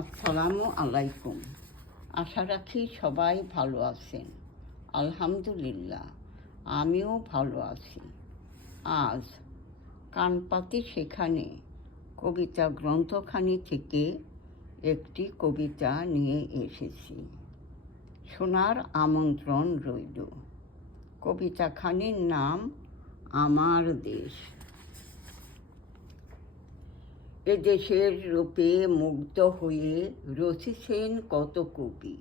আসসালামু আলাইকুম। আশা রাখি সবাই ভালো আছেন। আলহামদুলিল্লাহ, আমিও ভালো আছি। আজ কানপাতি সেখানে কবিতা গ্রন্থখানি থেকে একটি কবিতা নিয়ে এসেছি। শোনার আমন্ত্রণ রইল। কবিতাখানির নাম আমার দেশ। এদেশের রূপে মুগ্ধ হয়ে রচিছেন কত কবি,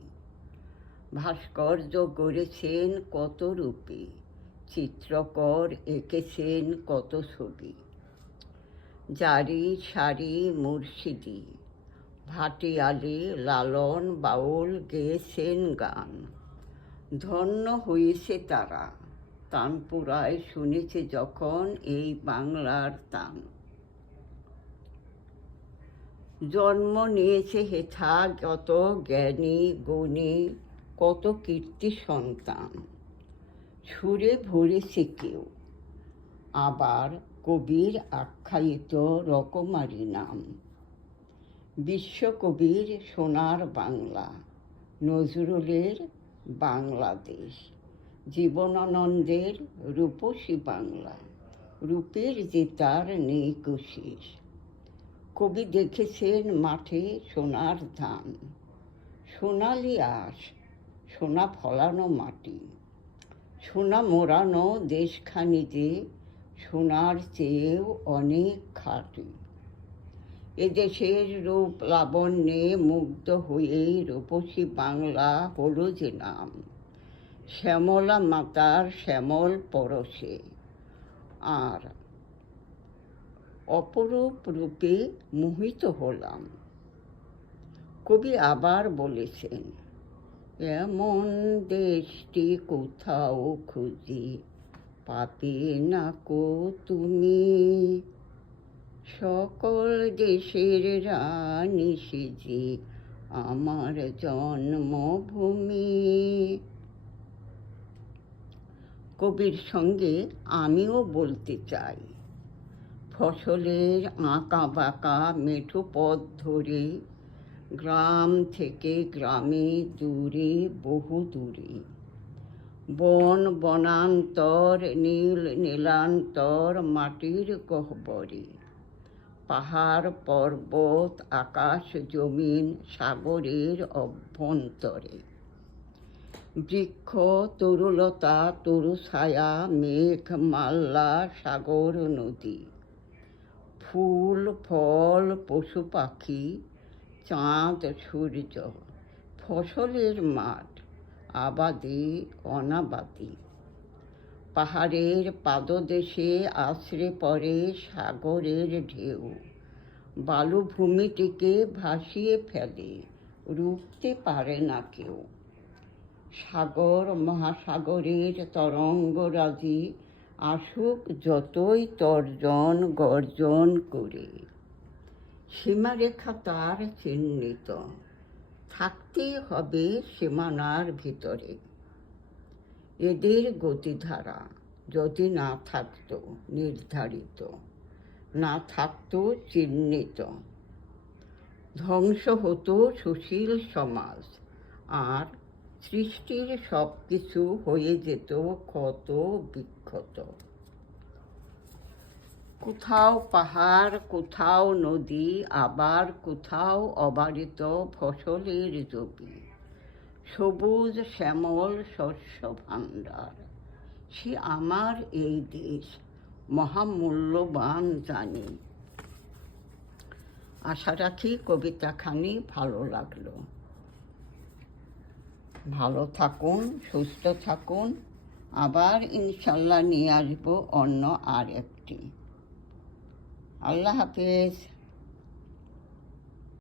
ভাস্কর্য গড়েছেন কত রূপে, চিত্রকর এঁকেছেন কত ছবি। জারি সারি মুর্শিদি, ভাটিয়ালি লালন বাউল গেয়েছেন গান। ধন্য হয়েছে তারা, তানপুরায় শুনেছে যখন এই বাংলার তান। জন্ম নিয়েছে হেথা কত জ্ঞানী গুণী, কত কীর্তি সন্তান। সুরে ভরেছে কেউ, আবার কবির আখ্যায়িত রকমারি নাম। বিশ্বকবির সোনার বাংলা, নজরুলের বাংলাদেশ। জীবনানন্দের রূপসী বাংলা, রূপের যে তার নেই কোশিস। কবি দেখেছেন মাঠে সোনার ধান, সোনালি আঁশ, সোনা ফলানো মাটি। সোনা মোড়ানো দেশখানিতে সোনার চেয়েও অনেক খাঁটি। এদেশের রূপ লাবণ্যে মুগ্ধ হয়ে রূপসী বাংলা হলো যে নাম। শ্যামলা মাতার শ্যামল পরশে আর অপরূপ রূপে মোহিত হলাম। কবি আবার বলেছেন, এমন দেশটি কোথাও খুঁজি পাবে না কো তুমি। সকল দেশের রানী সেজে আমার জন্মভূমি। কবির সঙ্গে আমিও বলতে চাই, ফসলের আঁকা বাঁকা মেঠো পথ ধরে গ্রাম থেকে গ্রামে দূরে বহু দূরে, বন বনান্তর নীল নীলান্তর মাটির গহ্বরে, পাহাড় পর্বত আকাশ জমিন সাগরের অভ্যন্তরে। বৃক্ষ তরুলতা তরুছায়া মেঘ মাল্লা সাগর নদী, ফুল ফল পশু পাখি চাঁদ সূর্য, ফসলের মাঠ আবাদি অনাবাদি। পাহাড়ের পাদদেশে আছড়ে পড়ে সাগরের ঢেউ, বালুভূমিটিকে ভাসিয়ে ফেলে, রুখতে পারে না কেউ। সাগর মহাসাগরের তরঙ্গরাজি আসুক যতই তর্জন গর্জন করে, সীমারেখা তার চিহ্নিত, থাকতেই হবে সীমানার ভিতরে। এদের গতিধারা যদি না থাকতো নির্ধারিত, না থাকতো চিহ্নিত, ধ্বংস হতো সুশীল সমাজ, আর সৃষ্টির সব কিছু হয়ে যেত ক্ষত বিক্ষত। কোথাও পাহাড়, কোথাও নদী, আবার কোথাও অবারিত ফসলের জমি, সবুজ শ্যামল শস্য ভাণ্ডার। সে আমার এই দেশ মহামূল্যবান জানি। আশা রাখি কবিতাখানি ভালো লাগলো। ভালো থাকুন, সুস্থ থাকুন। আবার ইনশাল্লাহ নিয়ে আসবো অন্য আর একটি। আল্লাহ হাফেজ।